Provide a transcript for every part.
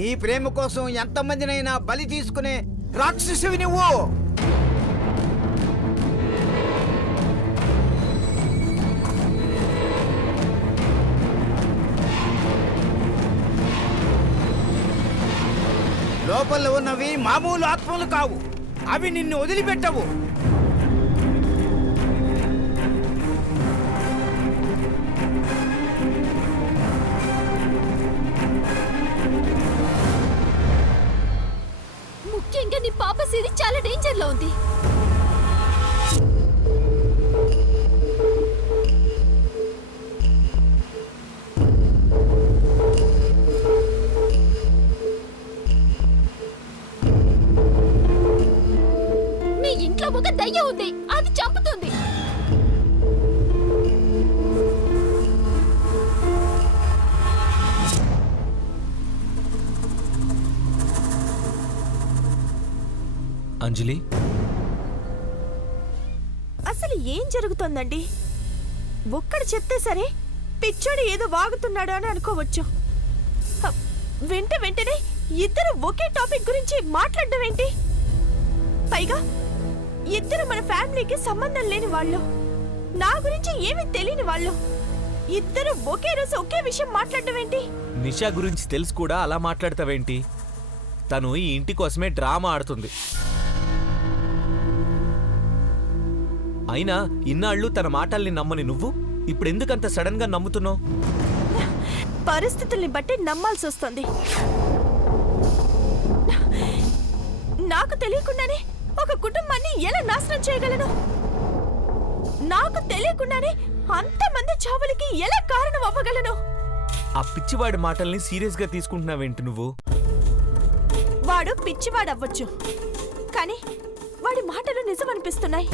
నీ ప్రేమ కోసం ఎంతమందినైనా బలి తీసుకునే రాక్షసివి నువ్వు. లోపల ఉన్నవి మామూలు ఆత్మలు కావు, అవి నిన్ను వదిలిపెట్టవు. ముఖ్యంగా నీ పాప సిరి చాలా డేంజర్ లో ఉంది. మీ ఇంట్లో ఒక దయ్యం ఉంది, అది చంపుతుంది. అంజలి, అసలు ఏం జరుగుతోందండి? ఒక్కడు చెప్తే సరే పిచ్చోడు ఏదో వాగుతున్నాడు అని అనుకోవచ్చు. వెంటనే ఇద్దరు ఒకే టాపిక్ గురించి మాట్లాడడం ఏంటి? పైగా ఇద్దరు మన ఫ్యామిలీకి సంబంధం లేని వాళ్ళు, నా గురించి ఏమీ తెలియని వాళ్ళు. ఇద్దరు ఒకే రోజు ఒకే విషయం మాట్లాడడం ఏంటి? నిషా గురించి తెలుసు కూడా అలా మాట్లాడతావేంటి? తను ఈ ఇంటి కోసమే డ్రామా ఆడుతుంది. అయినా ఇన్నాళ్ళు తన మాటల్ని నమ్మని నువ్వు ఇప్పుడు ఎందుకంత సడన్ గా నమ్ముతున్నావు? పరిస్థితుల్ని బట్టి నమ్మాల్సి వస్తుంది. నాకు తెలియకుండానే ఒక కుటుంబాన్ని ఎలా నాశనం చేయగలను? నాకు తెలియకుండానే అంతమంది చావులకి ఎలా కారణం అవ్వగలను? ఆ పిచ్చివాడి మాటల్ని సీరియస్ గా తీసుకుంటున్నావేంటి నువ్వు? వాడు పిచ్చివాడవ్వచ్చు, కానీ వాడి మాటలు నిజం అనిపిస్తున్నాయి.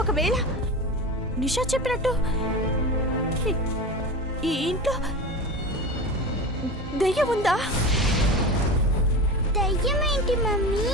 ఒకవేళ నిషా చెప్పినట్టు ఈ ఇంట్లో దయ్యం ఉందా? దయ్యం ఏంటి మమ్మీ?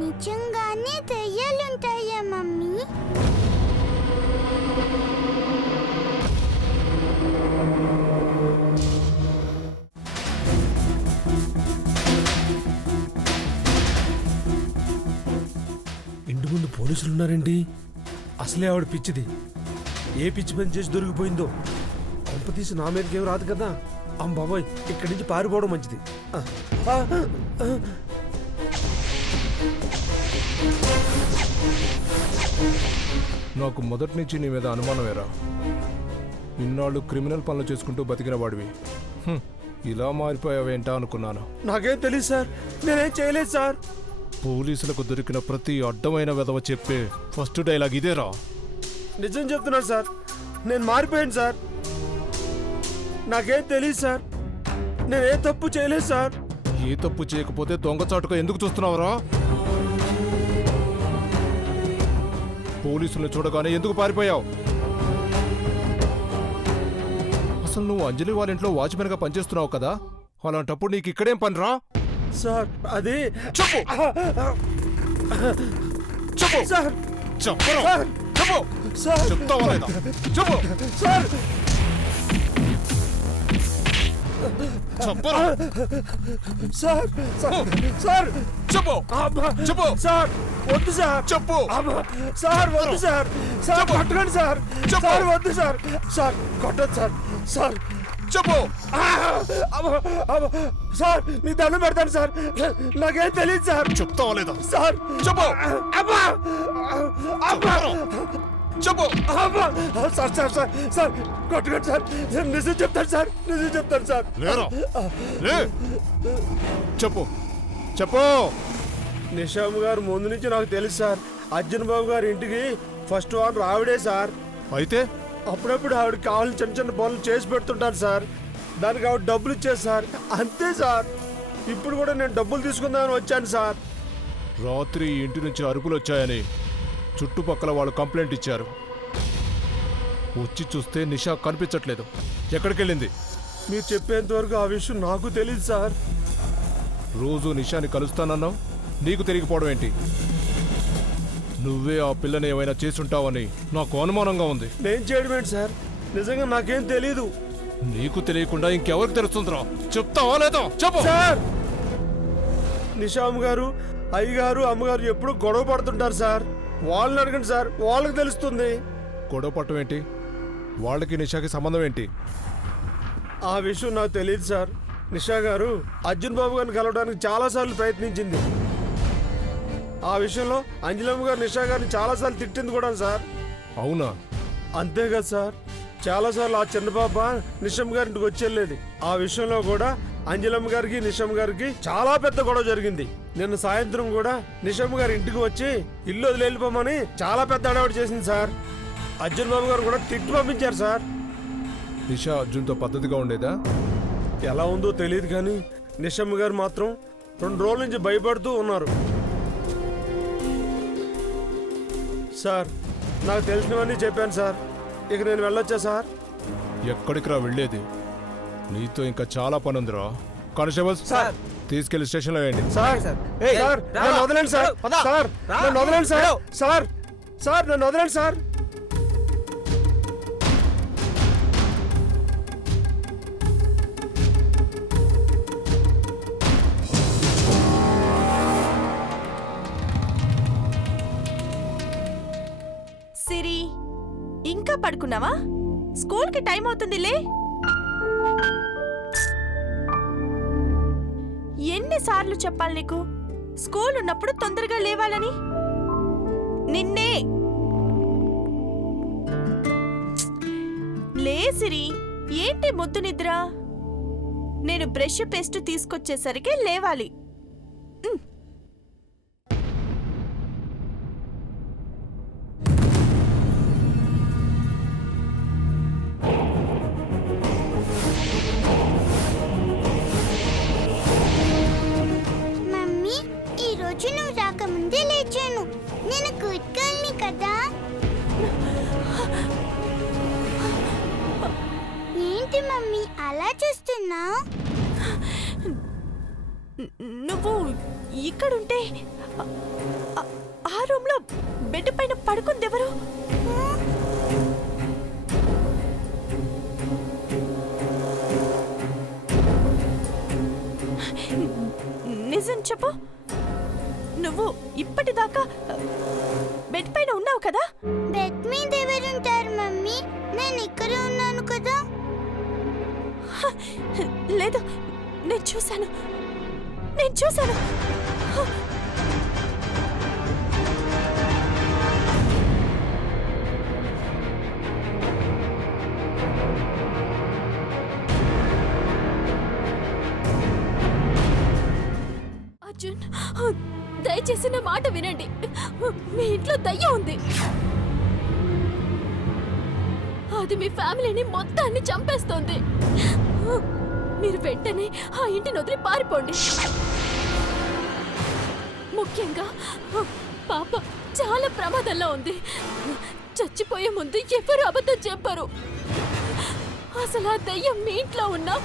నిజంగానే దయ్యాలుంటాయా మమ్మీ? ఇంటి ముందు పోలీసులు ఉన్నారేంటి? అసలే ఆవిడ పిచ్చిది. ఏ పిచ్చి పని చేసి దొరికిపోయిందో. కొంప తీసి నా మీదకి ఏం రాదు కదా. బాబాయ్, ఇక్కడి నుంచి పారిపోవడం మంచిది. నాకు మొదటి నుంచి నీ మీద అనుమానమేరా. ఇన్నాళ్ళు క్రిమినల్ పనులు చేసుకుంటూ బతికిన వాడివి ఇలా మారిపోయావేంటా అనుకున్నాను. నాకేం తెలియదు సార్, నేనేం చేయలేదు సార్. పోలీసులకు దొరికిన ప్రతి అడ్డమైన వెధవ చెప్పే ఫస్ట్ డైలాగ్ ఇదేరా. నిజం చెప్తున్నాను సార్, నేను మారిపోయాను సార్. నాకేం తెలియదు సార్, నేనే తప్పు చేయలేదు సార్. ఏ తప్పు చేయకపోతే దొంగచాటుగా ఎందుకు చూస్తున్నావురా? పోలీసులను చూడగానే ఎందుకు పారిపోయావు? అసలు నువ్వు అంజలి వాళ్ళ ఇంట్లో వాచ్మెన్ గా పనిచేస్తున్నావు కదా, అలాంటప్పుడు నీకు ఇక్కడేం పనిరా? సార్ అది చెప్పు చెప్పు సార్, చెప్పు చెప్పు సార్, చెప్తావా లేదా? చెప్పు సార్, చెప్పరా? సార్, సార్, చెప్పు చెప్పు సార్, వద్దు సార్, చెప్పు సార్, వద్దు సార్, సార్ కొట్టండి సార్, సార్ వద్దు సార్, సార్ కొట్టదు సార్, సార్ చెప్పు. సార్ మీ దండం పెడతాను సార్, నాకేం తెలియదు సార్. చెప్తావా లేదా? సార్ చెప్పు. అబ్బా అబ్బా చెప్పు. అబ్బా సార్ సార్ సార్ సార్ కొట్టుకోండి సార్, నిజం చెప్తాను సార్, నిజం చెప్తాను సార్. లేరా లే. చెప్పు చెప్పు. నిషామ్ గారు ముందు నుంచి నాకు తెలుసు సార్. అర్జున్ బాబు గారి ఇంటికి ఫస్ట్ ఓనర్ ఆవిడే సార్. అయితే అప్పుడప్పుడు ఆవిడకి కావాలని చిన్న చిన్న పనులు చేసి పెడుతుంటాను సార్. దానికి ఆవిడ డబ్బులు ఇచ్చేది సార్, అంతే సార్. ఇప్పుడు కూడా నేను డబ్బులు తీసుకుందామని వచ్చాను సార్. రాత్రి ఈ ఇంటి నుంచి అరుపులు వచ్చాయని చుట్టుపక్కల వాళ్ళు కంప్లైంట్ ఇచ్చారు. వచ్చి చూస్తే నిషా కనిపించట్లేదు. ఎక్కడికి వెళ్ళింది? మీరు చెప్పేంత వరకు ఆ విషయం నాకు తెలియదు సార్. రోజు నిషాని కలుస్తానన్నావు, నీకు తిరిగిపోవడం ఏంటి? నువ్వే ఆ పిల్లని ఏమైనా చేసుంటావని నాకు అనుమానంగా ఉంది. నేను చేయడం ఏంటి సార్, నిజంగా నాకేం తెలీదు నీకు తెలియకుండా ఇంకెవరికి తెలుస్తుందిరా? చెప్తావా లేదా? చెప్పు. సార్. నిషామ్ గారు, అయ్యగారు, అమ్మగారు ఎప్పుడు గొడవ పడుతుంటారు సార్. వాళ్ళని అడగండి సార్, వాళ్ళకి తెలుస్తుంది. గొడవ పట్టం ఏంటి? వాళ్ళకి నిషాకి సంబంధం ఏంటి? ఆ విషయం నాకు తెలియదు సార్. నిషా గారు అర్జున్ బాబు గారిని కలవడానికి చాలాసార్లు ప్రయత్నించింది. ఆ విషయంలో అంజలమ్మ గారు నిషా గారిని చాలాసార్లు తిట్టింది కూడా సార్. అవునా? అంతే కదా సార్, చాలాసార్లు ఆ చిన్న పాప నిషమ్ గారింటికి వచ్చేళ్ళేది. ఆ విషయంలో కూడా అంజలమ్మ గారికి నిషమ్ గారికి చాలా పెద్ద గొడవ జరిగింది. నిన్న సాయంత్రం కూడా నిషమ్ గారి ఇంటికి వచ్చి ఇల్లు వదిలి వెళ్ళిపోమని చాలా పెద్ద అడవాడు చేసింది సార్. అర్జున్ బాబు గారు కూడా తిట్టి పంపించారు సార్. నిషా అర్జున్తో పద్ధతిగా ఉండేదా? ఎలా ఉందో తెలియదు కానీ నిషమ్ గారు మాత్రం 2 రోజుల నుంచి భయపడుతూ ఉన్నారు సార్. నాకు తెలిసినవన్నీ చెప్పాను సార్, ఇక నేను వెళ్ళొచ్చా సార్? ఎక్కడికి రా వెళ్ళేది? నీతో ఇంకా చాలా పని ఉందిరా. Constables sir. తీసుకెళ్లి స్టేషన్లో వేయండి. సార్ సార్ నన్ను వదలండి సార్. సార్ నన్ను వదలండి సార్. సార్ సార్ నన్ను వదలండి సార్. సిరి, ఇంకా పడుకున్నావా? స్కూల్కి టైం అవుతుందిలే. ఎన్నిసార్లు చెప్పాలి నీకు స్కూల్ ఉన్నప్పుడు తొందరగా లేవాలని? నిన్నే లే సిరి, ఏంటి ముద్దు నిద్ర? నేను బ్రష్ పేస్ట్ తీసుకొచ్చేసరికి లేవాలి. మమ్మీ ఈ రోజు నువ్వు రాకముందే లేచాను. నేను గుడ్ గర్ల్ని కదా. ఏంటి మమ్మీ అలా చూస్తున్నావు? నువ్వు ఇక్కడుంటే ఆ రూమ్లో బెడ్ పైన పడుకుందెవరు? నిజం చెప్పు, నువ్వు ఇప్పటిదాకా బెడ్ పైన ఉన్నావు కదా? బెడ్ మీద ఎవరుంటారు మమ్మీ? నేను ఇక్కడే ఉన్నాను కదా. లేదు, నేను చూశాను. అర్జున్, దయచేసి నా మాట వినండి. మీ ఇంట్లో దయ్యం ఉంది. అది మీ ఫ్యామిలీని మొత్తాన్ని చంపేస్తోంది. మీరు వెంటనే ఆ ఇంటిని వదిలి పారిపోండి. ముఖ్యంగా పాప చాలా ప్రమాదంలో ఉంది. చచ్చిపోయే ముందు ఎవరు అబద్ధం చెప్పరు. అసలు ఆ దయ్యం మీ ఇంట్లో ఉన్నా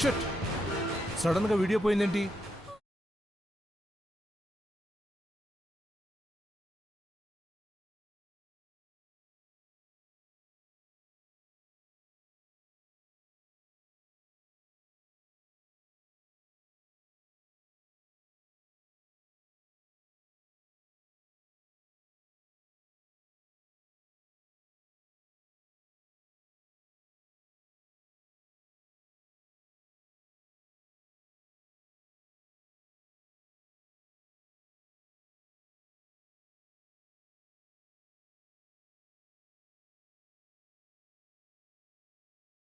షట్! సడన్ గా వీడియో పోయిందేంటి?